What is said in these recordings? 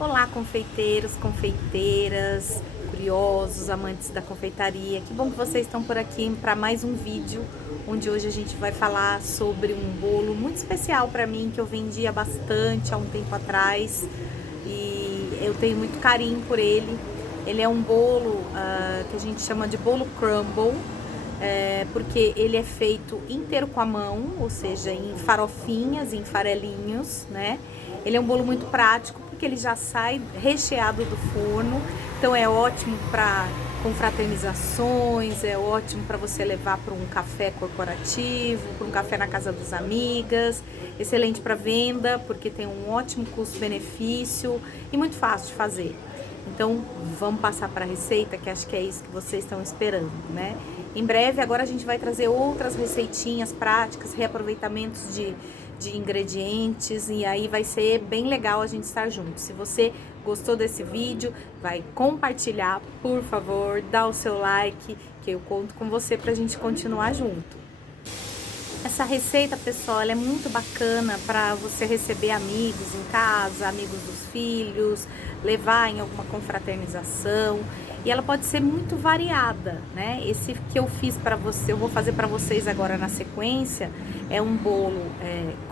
Olá, confeiteiros, confeiteiras, curiosos, amantes da confeitaria. Que bom que vocês estão por aqui para mais um vídeo, onde hoje a gente vai falar sobre um bolo muito especial para mim, que eu vendia bastante há um tempo atrás e eu tenho muito carinho por ele. Ele é um bolo que a gente chama de bolo crumble, porque ele é feito inteiro com a mão, ou seja, em farofinhas, em farelinhos, né? Ele é um bolo muito prático, porque ele já sai recheado do forno, então é ótimo para confraternizações, é ótimo para você levar para um café corporativo, para um café na casa dos amigas, excelente para venda, porque tem um ótimo custo-benefício e muito fácil de fazer. Então, vamos passar para a receita, que acho que é isso que vocês estão esperando, né? Em breve, agora a gente vai trazer outras receitinhas práticas, reaproveitamentos de ingredientes, e aí vai ser bem legal a gente estar junto. Se você gostou desse vídeo, vai compartilhar, por favor, dá o seu like, que eu conto com você para a gente continuar junto. Essa receita, pessoal, ela é muito bacana para você receber amigos em casa, amigos dos filhos, levar em alguma confraternização. E ela pode ser muito variada, né? Esse que eu fiz para você, eu vou fazer para vocês agora na sequência, é um bolo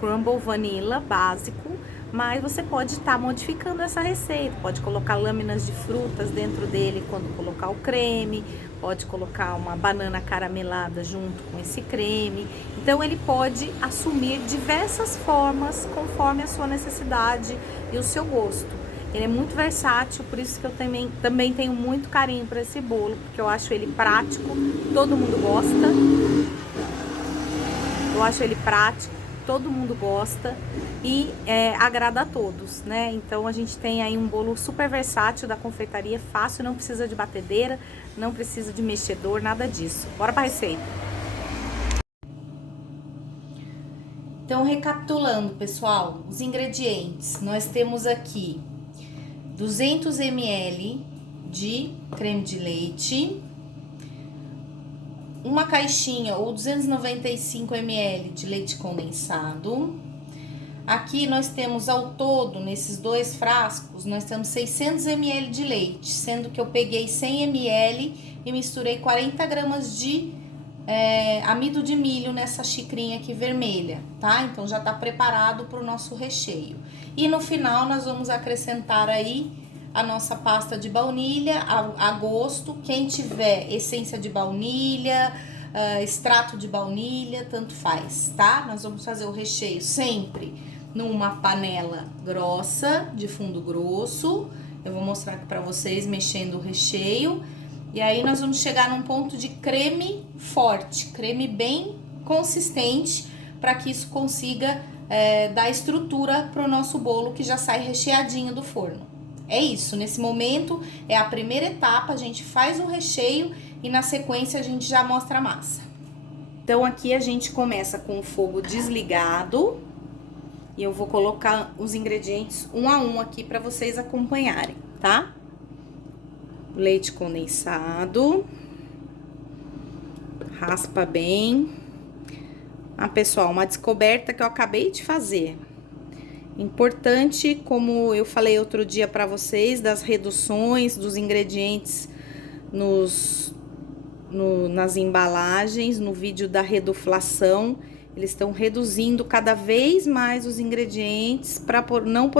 crumble vanilla básico, mas você pode estar modificando essa receita, pode colocar lâminas de frutas dentro dele quando colocar o creme, pode colocar uma banana caramelada junto com esse creme. Então ele pode assumir diversas formas conforme a sua necessidade e o seu gosto. Ele é muito versátil, por isso que eu também tenho muito carinho por esse bolo, porque eu acho ele prático, todo mundo gosta. Eu acho ele prático, todo mundo gosta e agrada a todos, né? Então a gente tem aí um bolo super versátil da confeitaria, fácil, não precisa de batedeira, não precisa de mexedor, nada disso. Bora para a receita. Então, recapitulando, pessoal, os ingredientes. Nós temos aqui 200 ml de creme de leite, uma caixinha ou 295 ml de leite condensado. Aqui nós temos ao todo, nesses dois frascos, nós temos 600 ml de leite, sendo que eu peguei 100 ml e misturei 40 gramas de amido de milho nessa xicrinha aqui vermelha, tá? Então já tá preparado para o nosso recheio. E no final nós vamos acrescentar aí a nossa pasta de baunilha a gosto. Quem tiver essência de baunilha, extrato de baunilha, tanto faz, tá? Nós vamos fazer o recheio sempre numa panela grossa, de fundo grosso. Eu vou mostrar aqui pra vocês mexendo o recheio. E aí nós vamos chegar num ponto de creme forte, creme bem consistente, para que isso consiga dar estrutura pro nosso bolo que já sai recheadinho do forno. É isso, nesse momento é a primeira etapa, a gente faz o recheio e na sequência a gente já mostra a massa. Então aqui a gente começa com o fogo desligado e eu vou colocar os ingredientes um a um aqui para vocês acompanharem, tá? Leite condensado, raspa bem. Pessoal, uma descoberta que eu acabei de fazer. Importante, como eu falei outro dia para vocês, das reduções dos ingredientes nas embalagens, no vídeo da reduflação, eles estão reduzindo cada vez mais os ingredientes para não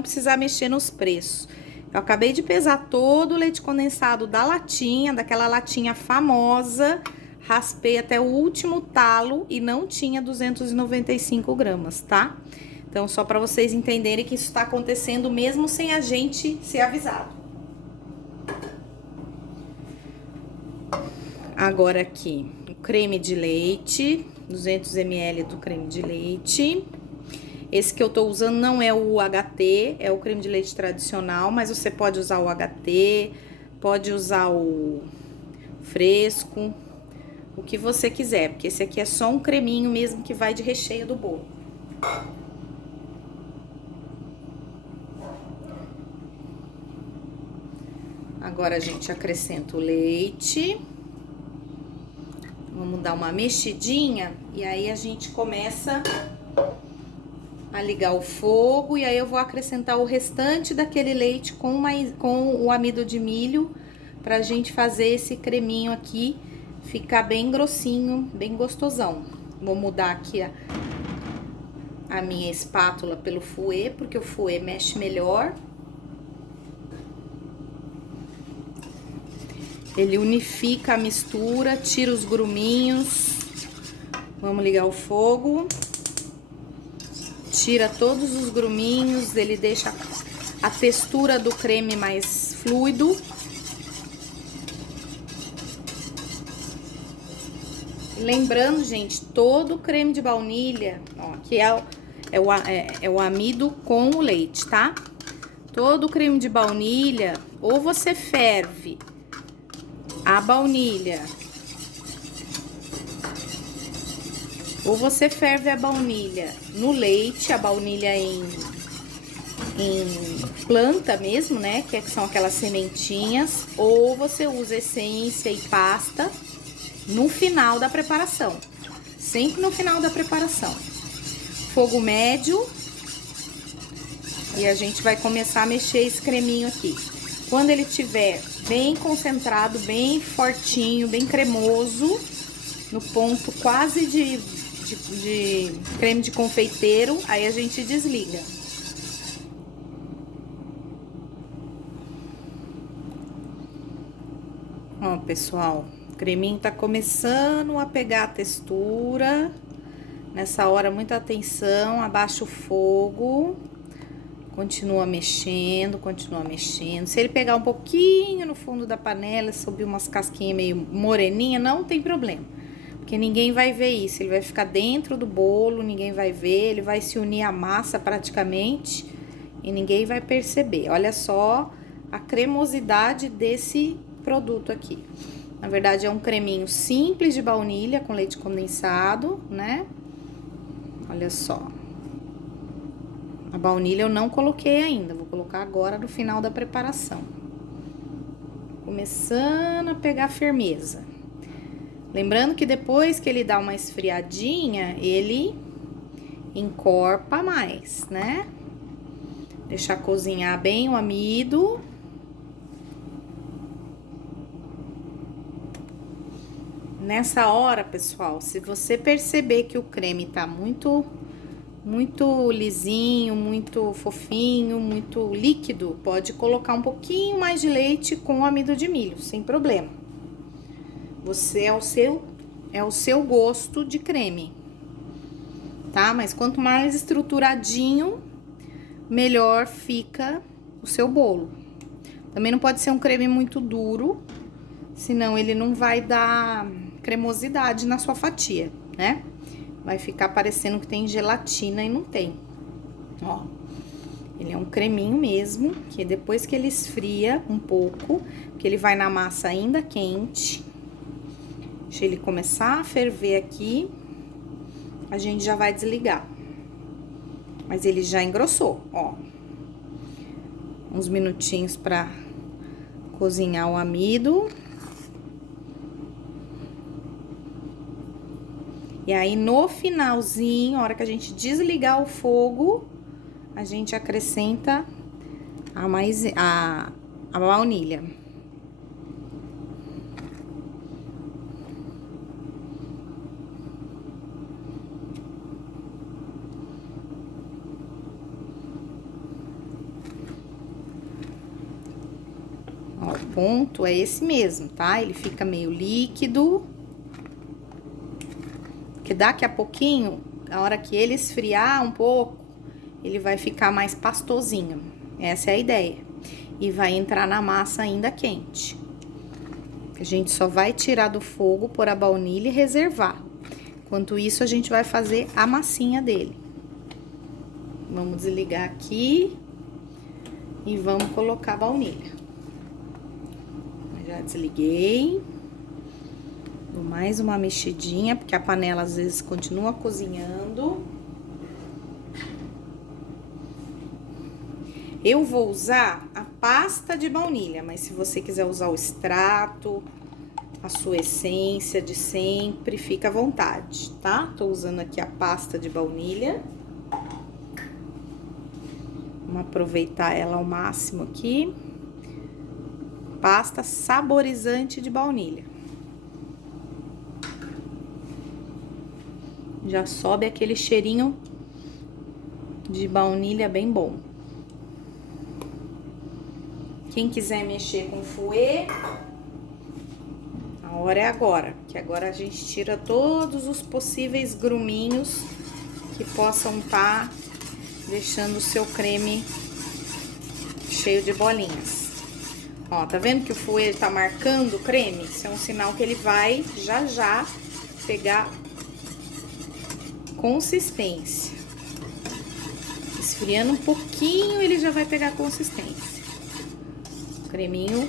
precisar mexer nos preços. Eu acabei de pesar todo o leite condensado da latinha, daquela latinha famosa, raspei até o último talo e não tinha 295 gramas, tá? Então, só para vocês entenderem que isso está acontecendo mesmo sem a gente ser avisado. Agora aqui, o creme de leite, 200 ml do creme de leite. Esse que eu tô usando não é o UHT, é o creme de leite tradicional, mas você pode usar o UHT, pode usar o fresco, o que você quiser, porque esse aqui é só um creminho mesmo que vai de recheio do bolo. Agora a gente acrescenta o leite. Vamos dar uma mexidinha e aí a gente começa a ligar o fogo e aí eu vou acrescentar o restante daquele leite com o amido de milho pra gente fazer esse creminho aqui ficar bem grossinho, bem gostosão. Vou mudar aqui a minha espátula pelo fouet, porque o fouet mexe melhor. Ele unifica a mistura, tira os gruminhos. Vamos ligar o fogo. Tira todos os gruminhos, ele deixa a textura do creme mais fluido. Lembrando, gente, todo o creme de baunilha, ó, que é o amido com o leite, tá? Todo o creme de baunilha, ou você ferve a baunilha, ou você ferve a baunilha no leite, a baunilha em planta mesmo, né? Que são aquelas sementinhas, ou você usa essência e pasta no final da preparação. Sempre no final da preparação. Fogo médio. E a gente vai começar a mexer esse creminho aqui. Quando ele tiver bem concentrado, bem fortinho, bem cremoso, no ponto quase de creme de confeiteiro, aí a gente desliga. Ó, pessoal, o creminho tá começando a pegar a textura. Nessa hora, muita atenção, abaixa o fogo. Continua mexendo, continua mexendo. Se ele pegar um pouquinho no fundo da panela, subir umas casquinhas meio moreninha, não tem problema. Porque ninguém vai ver isso, ele vai ficar dentro do bolo, ninguém vai ver, ele vai se unir à massa praticamente e ninguém vai perceber. Olha só a cremosidade desse produto aqui. Na verdade, é um creminho simples de baunilha com leite condensado, né? Olha só. A baunilha eu não coloquei ainda, vou colocar agora no final da preparação. Começando a pegar firmeza. Lembrando que depois que ele dá uma esfriadinha, ele encorpa mais, né? Deixar cozinhar bem o amido. Nessa hora, pessoal, se você perceber que o creme tá muito lisinho, muito fofinho, muito líquido, pode colocar um pouquinho mais de leite com o amido de milho, sem problema. Você é o seu gosto de creme, tá? Mas quanto mais estruturadinho, melhor fica o seu bolo. Também não pode ser um creme muito duro, senão ele não vai dar cremosidade na sua fatia, né? Vai ficar parecendo que tem gelatina e não tem. Ó, ele é um creminho mesmo, que depois que ele esfria um pouco, que ele vai na massa ainda quente, deixa ele começar a ferver aqui, a gente já vai desligar. Mas ele já engrossou, ó. Uns minutinhos pra cozinhar o amido. E aí, no finalzinho, a hora que a gente desligar o fogo, a gente acrescenta a baunilha. Ó, o ponto é esse mesmo, tá? Ele fica meio líquido. Que daqui a pouquinho, a hora que ele esfriar um pouco, ele vai ficar mais pastosinho. Essa é a ideia. E vai entrar na massa ainda quente. A gente só vai tirar do fogo, pôr a baunilha e reservar. Enquanto isso, a gente vai fazer a massinha dele. Vamos desligar aqui e vamos colocar a baunilha. Já desliguei. Dou mais uma mexidinha, porque a panela às vezes continua cozinhando. Eu vou usar a pasta de baunilha, mas se você quiser usar o extrato, a sua essência de sempre, fica à vontade, tá? Tô usando aqui a pasta de baunilha. Vamos aproveitar ela ao máximo aqui. Pasta saborizante de baunilha. Já sobe aquele cheirinho de baunilha bem bom. Quem quiser mexer com fouet, a hora é agora, que agora a gente tira todos os possíveis gruminhos que possam estar deixando o seu creme cheio de bolinhas. Ó, tá vendo que o fouet tá marcando o creme? Isso é um sinal que ele vai já pegar consistência. Esfriando um pouquinho, ele já vai pegar consistência. Creminho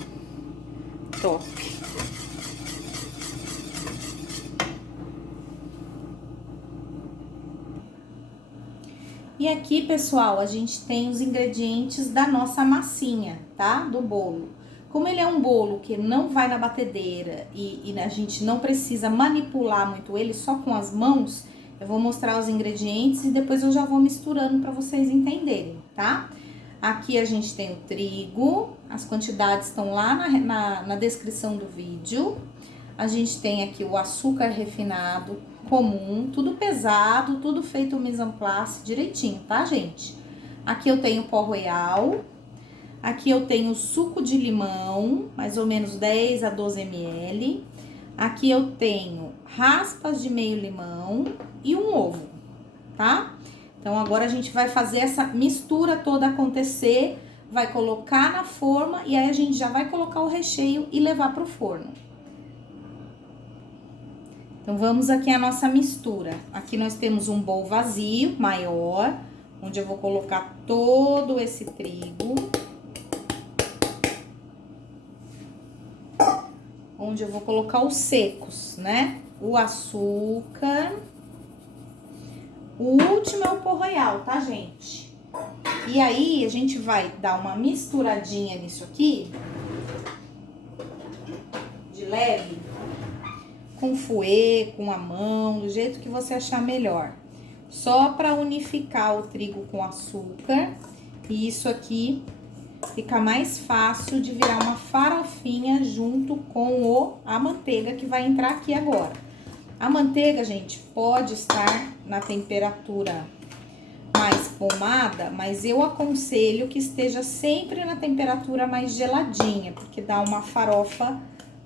top. E aqui, pessoal, a gente tem os ingredientes da nossa massinha, tá? Do bolo. Como ele é um bolo que não vai na batedeira e a gente não precisa manipular muito ele só com as mãos, eu vou mostrar os ingredientes e depois eu já vou misturando para vocês entenderem, tá? Aqui a gente tem o trigo, as quantidades estão lá na descrição do vídeo. A gente tem aqui o açúcar refinado comum, tudo pesado, tudo feito mise en place direitinho, tá, gente? Aqui eu tenho pó royal, aqui eu tenho suco de limão, mais ou menos 10 a 12 ml. Aqui eu tenho raspas de meio limão e um ovo, tá? Então, agora a gente vai fazer essa mistura toda acontecer, vai colocar na forma e aí a gente já vai colocar o recheio e levar pro forno. Então, vamos aqui a nossa mistura. Aqui nós temos um bowl vazio, maior, onde eu vou colocar todo esse trigo. Onde eu vou colocar os secos, né? O açúcar. O último é o pó royal, tá, gente? E aí, a gente vai dar uma misturadinha nisso aqui. De leve. Com fouet, com a mão, do jeito que você achar melhor. Só pra unificar o trigo com açúcar. E isso aqui fica mais fácil de virar uma farofinha junto com a manteiga que vai entrar aqui agora. A manteiga, gente, pode estar na temperatura mais pomada, mas eu aconselho que esteja sempre na temperatura mais geladinha, porque dá uma farofa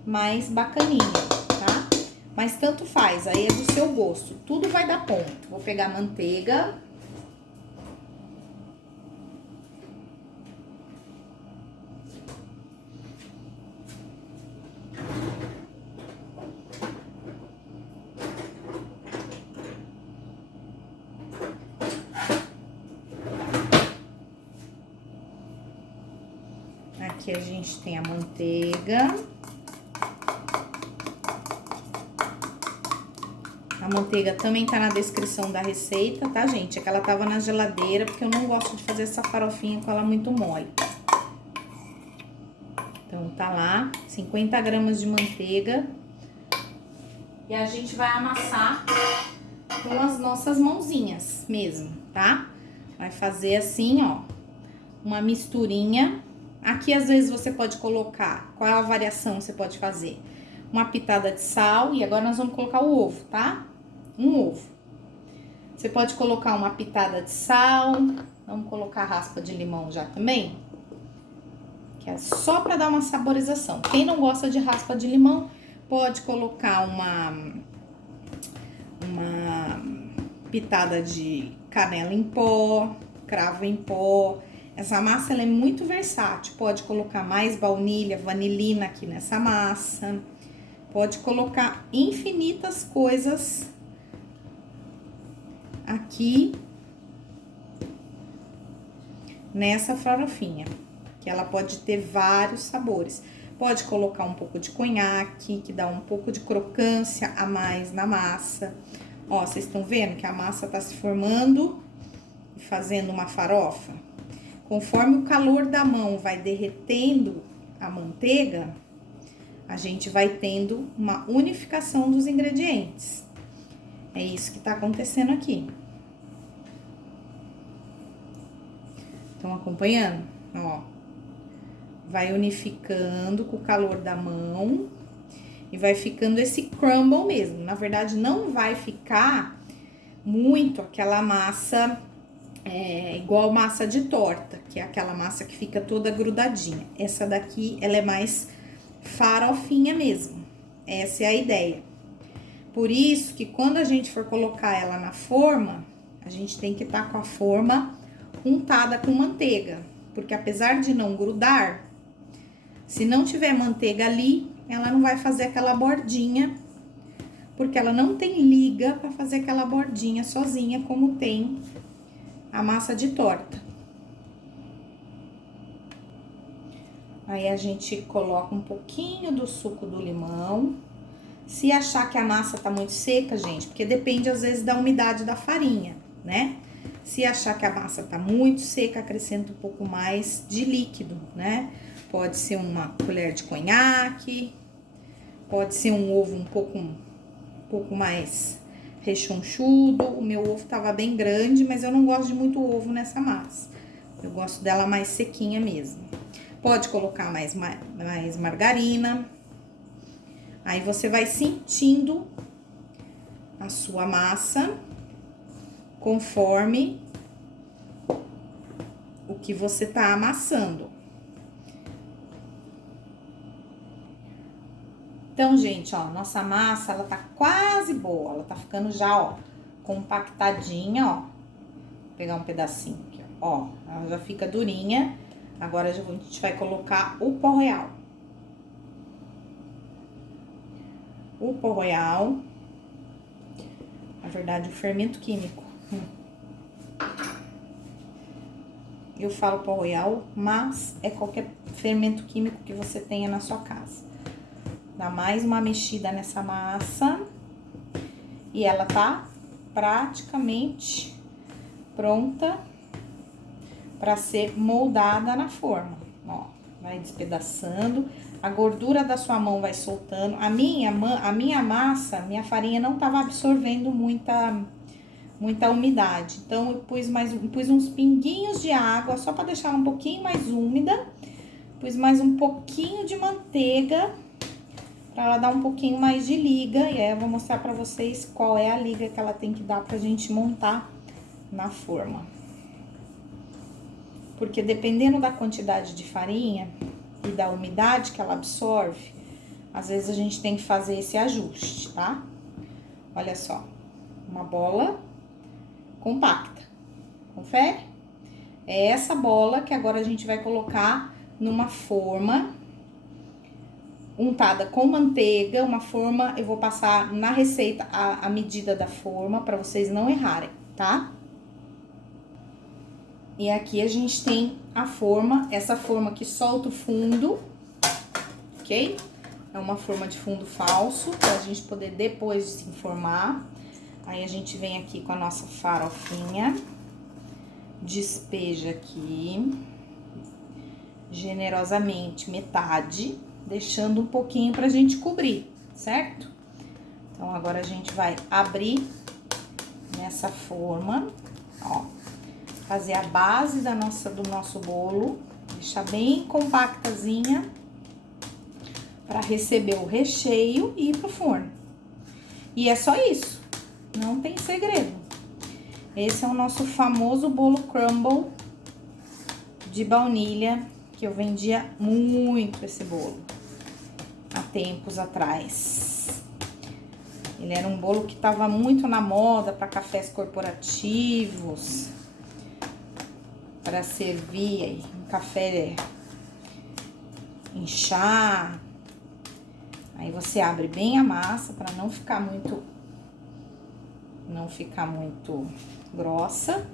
mais bacaninha, tá? Mas tanto faz, aí é do seu gosto, tudo vai dar ponto. Vou pegar a manteiga. Aqui a gente tem a manteiga. A manteiga também tá na descrição da receita, tá, gente? É que ela tava na geladeira, porque eu não gosto de fazer essa farofinha com ela muito mole. Então, tá lá, 50 gramas de manteiga. E a gente vai amassar com as nossas mãozinhas mesmo, tá? Vai fazer assim, ó, uma misturinha. Aqui, às vezes, você pode colocar, qual é a variação você pode fazer? Uma pitada de sal, e agora nós vamos colocar o ovo, tá? Um ovo. Você pode colocar uma pitada de sal, vamos colocar raspa de limão já também, que é só pra dar uma saborização. Quem não gosta de raspa de limão, pode colocar uma pitada de canela em pó, cravo em pó. Essa massa, ela é muito versátil, pode colocar mais baunilha, vanilina aqui nessa massa, pode colocar infinitas coisas aqui nessa farofinha, que ela pode ter vários sabores. Pode colocar um pouco de conhaque, que dá um pouco de crocância a mais na massa. Ó, vocês estão vendo que a massa tá se formando e fazendo uma farofa? Conforme o calor da mão vai derretendo a manteiga, a gente vai tendo uma unificação dos ingredientes. É isso que tá acontecendo aqui. Estão acompanhando? Ó. Vai unificando com o calor da mão e vai ficando esse crumble mesmo. Na verdade, não vai ficar muito aquela massa igual massa de torta, que é aquela massa que fica toda grudadinha. Essa daqui, ela é mais farofinha mesmo. Essa é a ideia. Por isso que quando a gente for colocar ela na forma, a gente tem que estar com a forma untada com manteiga. Porque apesar de não grudar, se não tiver manteiga ali, ela não vai fazer aquela bordinha, porque ela não tem liga para fazer aquela bordinha sozinha, como tem a massa de torta. Aí a gente coloca um pouquinho do suco do limão. Se achar que a massa tá muito seca, gente, porque depende às vezes da umidade da farinha, né? Se achar que a massa tá muito seca, acrescenta um pouco mais de líquido, né? Pode ser uma colher de conhaque, pode ser um ovo um pouco mais rechonchudo. O meu ovo tava bem grande, mas eu não gosto de muito ovo nessa massa. Eu gosto dela mais sequinha mesmo. Pode colocar mais margarina. Aí você vai sentindo a sua massa conforme o que você tá amassando. Então, gente, ó, nossa massa, ela tá quase boa. Ela tá ficando já, ó, compactadinha, ó. Vou pegar um pedacinho aqui, ó. Ela já fica durinha. Agora, a gente vai colocar o pó royal. O pó royal, na verdade, o fermento químico. Eu falo pó royal, mas é qualquer fermento químico que você tenha na sua casa. Dá mais uma mexida nessa massa. E ela tá praticamente pronta para ser moldada na forma. Ó, vai despedaçando. A gordura da sua mão vai soltando. A minha massa, minha farinha não tava absorvendo muita umidade. Então, eu pus uns pinguinhos de água, só para deixar ela um pouquinho mais úmida. Pus mais um pouquinho de manteiga, para ela dar um pouquinho mais de liga. E aí, eu vou mostrar para vocês qual é a liga que ela tem que dar pra gente montar na forma. Porque dependendo da quantidade de farinha e da umidade que ela absorve, às vezes a gente tem que fazer esse ajuste, tá? Olha só, uma bola compacta, confere? É essa bola que agora a gente vai colocar numa forma untada com manteiga, uma forma, eu vou passar na receita a medida da forma para vocês não errarem, tá? E aqui a gente tem a forma, essa forma que solta o fundo, ok? É uma forma de fundo falso, pra gente poder depois desenformar. Aí a gente vem aqui com a nossa farofinha, despeja aqui, generosamente metade, deixando um pouquinho pra gente cobrir, certo? Então, agora a gente vai abrir nessa forma, ó. Fazer a base do nosso bolo, deixar bem compactazinha para receber o recheio e ir pro forno. E é só isso, não tem segredo. Esse é o nosso famoso bolo crumble de baunilha, que eu vendia muito esse bolo há tempos atrás. Ele era um bolo que estava muito na moda para cafés corporativos, para servir em café, em chá. Aí você abre bem a massa para não ficar muito grossa.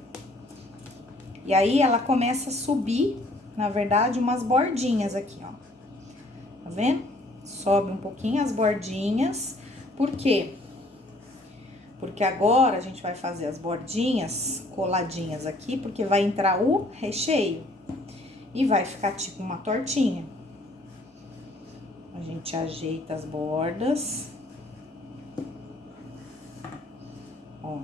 E aí ela começa a subir, na verdade, umas bordinhas aqui, ó. Tá vendo? Sobe um pouquinho as bordinhas. Por quê? Porque agora a gente vai fazer as bordinhas coladinhas aqui, porque vai entrar o recheio. E vai ficar tipo uma tortinha. A gente ajeita as bordas. Ó.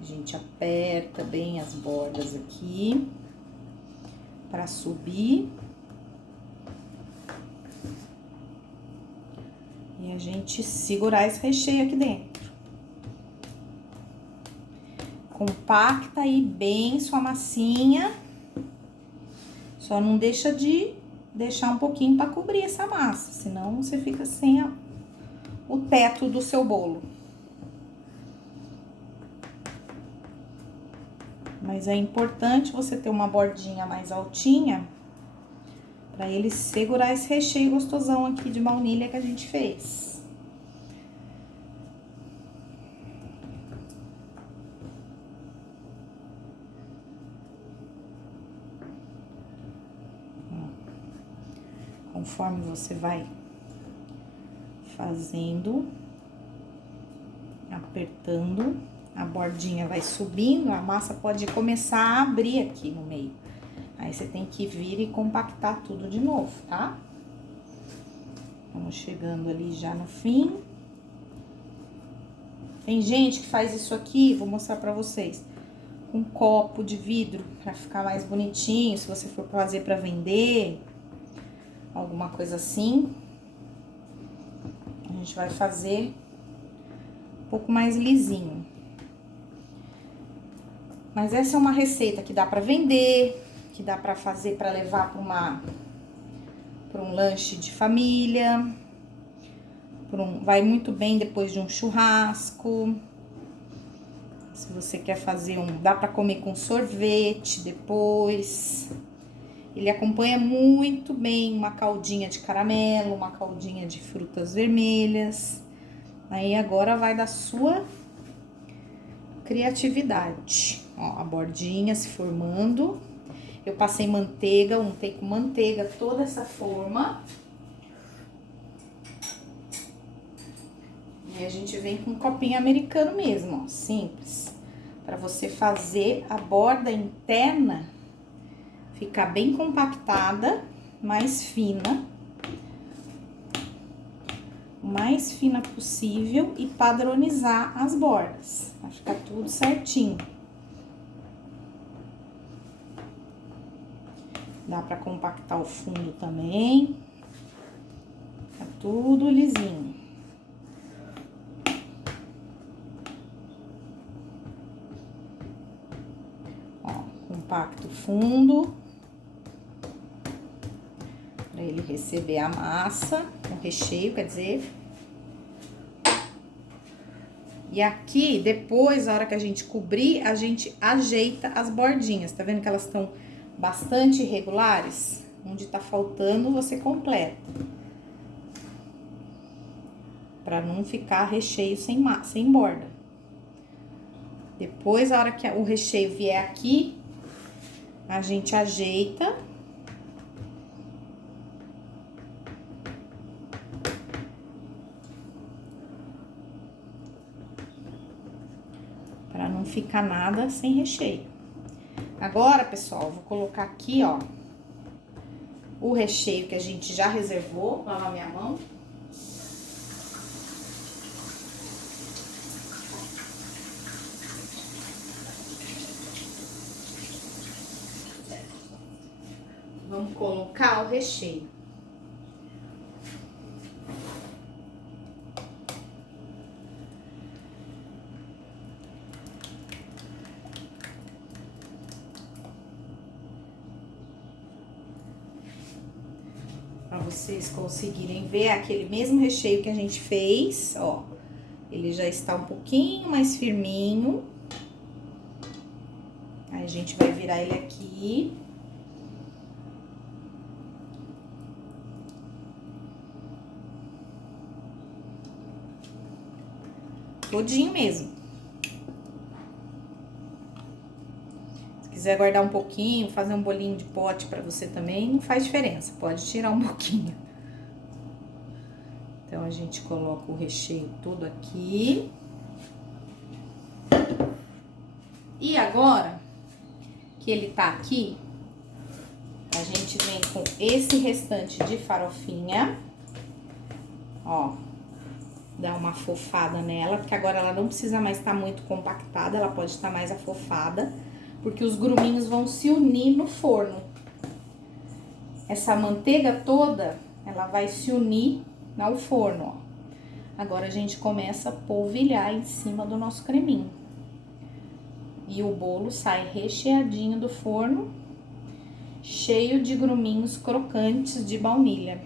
A gente gente aperta bem as bordas aqui para subir. E a gente segurar esse recheio aqui dentro. Compacta aí bem sua massinha. Só não deixa de deixar um pouquinho para cobrir essa massa, senão você fica sem o teto do seu bolo. Mas é importante você ter uma bordinha mais altinha para ele segurar esse recheio gostosão aqui de baunilha que a gente fez. Conforme você vai fazendo, apertando, a bordinha vai subindo, a massa pode começar a abrir aqui no meio. Aí você tem que vir e compactar tudo de novo, tá? Vamos chegando ali já no fim. Tem gente que faz isso aqui, vou mostrar pra vocês, com um copo de vidro, pra ficar mais bonitinho, se você for fazer pra vender, alguma coisa assim. A gente vai fazer um pouco mais lisinho. Mas essa é uma receita que dá pra vender, que dá pra fazer pra levar pra um lanche de família, vai muito bem depois de um churrasco. Se você quer fazer dá pra comer com sorvete depois. Ele acompanha muito bem uma caldinha de caramelo, uma caldinha de frutas vermelhas. Aí agora vai da sua criatividade. Ó, a bordinha se formando. Eu passei manteiga, untei com manteiga toda essa forma. E a gente vem com um copinho americano mesmo, ó, simples. Pra você fazer a borda interna ficar bem compactada, mais fina. O mais fina possível e padronizar as bordas, pra ficar tudo certinho. Dá pra compactar o fundo também. Tá tudo lisinho. Ó, compacto o fundo. Pra ele receber a massa, o recheio, quer dizer. E aqui, depois, a hora que a gente cobrir, a gente ajeita as bordinhas. Tá vendo que elas estão bastante irregulares? Onde tá faltando, você completa. Pra não ficar recheio sem borda. Depois, a hora que o recheio vier aqui, a gente ajeita. Pra não ficar nada sem recheio. Agora, pessoal, vou colocar aqui, ó, o recheio que a gente já reservou. Vou lavar minha mão. Vamos colocar o recheio. Pra vocês conseguirem ver aquele mesmo recheio que a gente fez, ó. Ele já está um pouquinho mais firminho. Aí a gente vai virar ele aqui. Todinho mesmo. Se quiser guardar um pouquinho, fazer um bolinho de pote pra você também, não faz diferença. Pode tirar um pouquinho. Então, a gente coloca o recheio todo aqui. E agora, que ele tá aqui, a gente vem com esse restante de farofinha. Ó. dar uma afofada nela, porque agora ela não precisa mais estar muito compactada, ela pode estar mais afofada, porque os gruminhos vão se unir no forno. Essa manteiga toda, ela vai se unir ao forno, ó. Agora a gente começa a polvilhar em cima do nosso creminho. E o bolo sai recheadinho do forno, cheio de gruminhos crocantes de baunilha.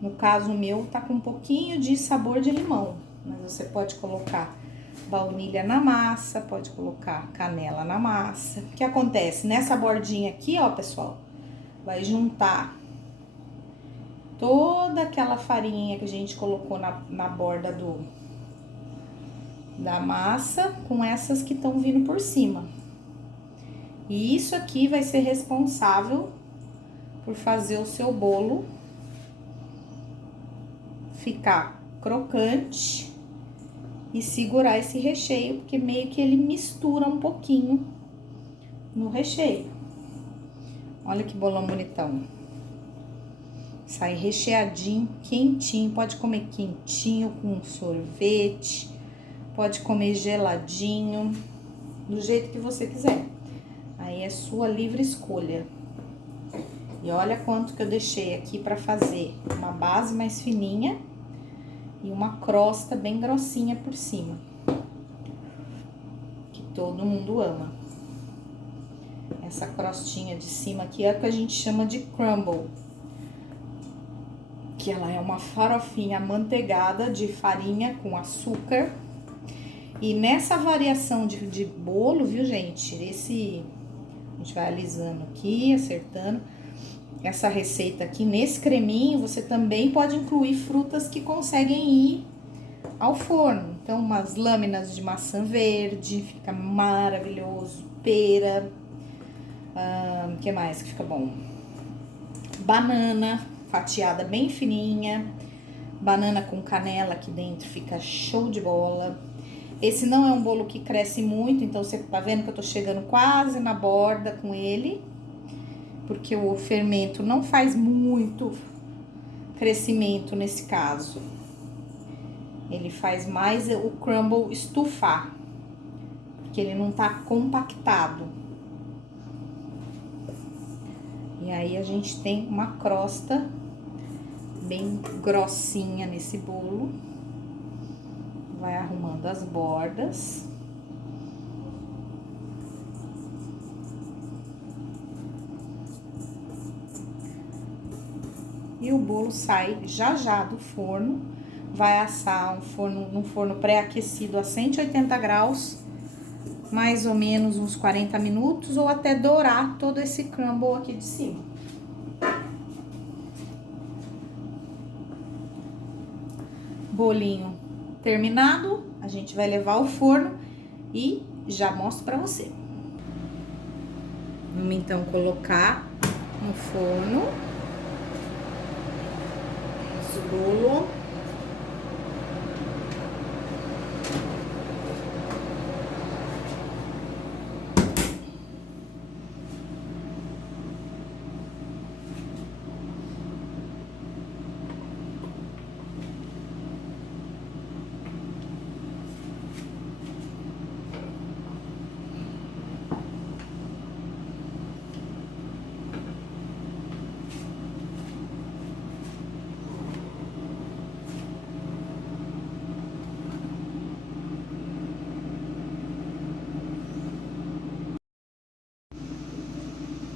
No caso meu, tá com um pouquinho de sabor de limão, mas você pode colocar baunilha na massa, pode colocar canela na massa. O que acontece? Nessa bordinha aqui, ó, pessoal, vai juntar toda aquela farinha que a gente colocou na borda da massa com essas que estão vindo por cima. E isso aqui vai ser responsável por fazer o seu bolo ficar crocante e segurar esse recheio, porque meio que ele mistura um pouquinho no recheio. Olha que bolão bonitão. Sai recheadinho, quentinho, pode comer quentinho com sorvete, pode comer geladinho, do jeito que você quiser. Aí é sua livre escolha. E olha quanto que eu deixei aqui pra fazer uma base mais fininha e uma crosta bem grossinha por cima, que todo mundo ama. Essa crostinha de cima aqui é o que a gente chama de crumble, que ela é uma farofinha amanteigada de farinha com açúcar. E nessa variação de bolo, viu, gente? A gente vai alisando aqui, acertando. Essa receita aqui, nesse creminho, você também pode incluir frutas que conseguem ir ao forno. Então, umas lâminas de maçã verde, fica maravilhoso. Pera, o que mais que fica bom? Banana fatiada bem fininha, banana com canela aqui dentro, fica show de bola. Esse não é um bolo que cresce muito, então você tá vendo que eu tô chegando quase na borda com ele, porque o fermento não faz muito crescimento nesse caso. Ele faz mais o crumble estufar, porque ele não tá compactado. E aí a gente tem uma crosta bem grossinha nesse bolo. Vai arrumando as bordas. E o bolo sai já do forno, vai assar num forno pré-aquecido a 180 graus, mais ou menos uns 40 minutos, ou até dourar todo esse crumble aqui de cima. Bolinho terminado, a gente vai levar ao forno e já mostro pra você. Vamos então colocar no forno o bolo.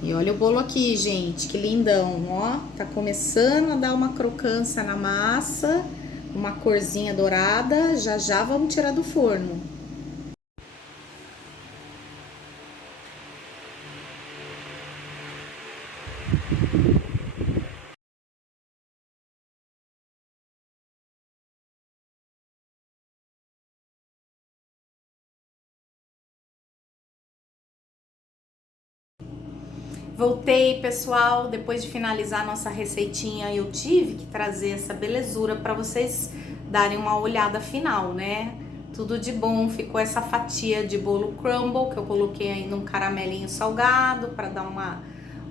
E olha o bolo aqui, gente, que lindão, ó. Tá começando a dar uma crocância na massa, uma corzinha dourada. Já vamos tirar do forno. Voltei, pessoal, depois de finalizar a nossa receitinha, eu tive que trazer essa belezura para vocês darem uma olhada final, né? Tudo de bom, ficou essa fatia de bolo crumble que eu coloquei aí num caramelinho salgado para dar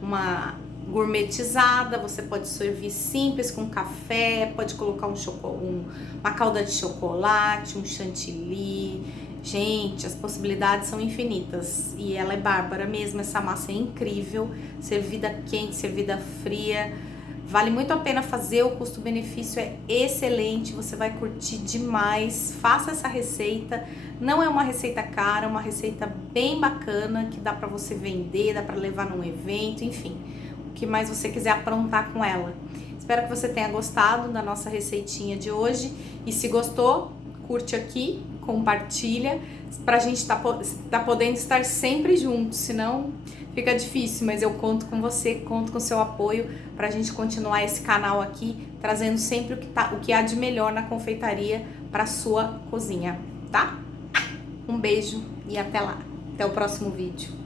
uma gourmetizada, você pode servir simples com café, pode colocar uma calda de chocolate, um chantilly. Gente, as possibilidades são infinitas e ela é bárbara mesmo, essa massa é incrível, servida quente, servida fria, vale muito a pena fazer, o custo-benefício é excelente, você vai curtir demais, faça essa receita, não é uma receita cara, é uma receita bem bacana, que dá pra você vender, dá pra levar num evento, enfim, o que mais você quiser aprontar com ela. Espero que você tenha gostado da nossa receitinha de hoje e se gostou, curte aqui, compartilha, pra gente tá podendo estar sempre juntos, senão fica difícil, mas eu conto com você, conto com o seu apoio pra gente continuar esse canal aqui, trazendo sempre o que há de melhor na confeitaria pra sua cozinha, tá? Um beijo e até lá, até o próximo vídeo.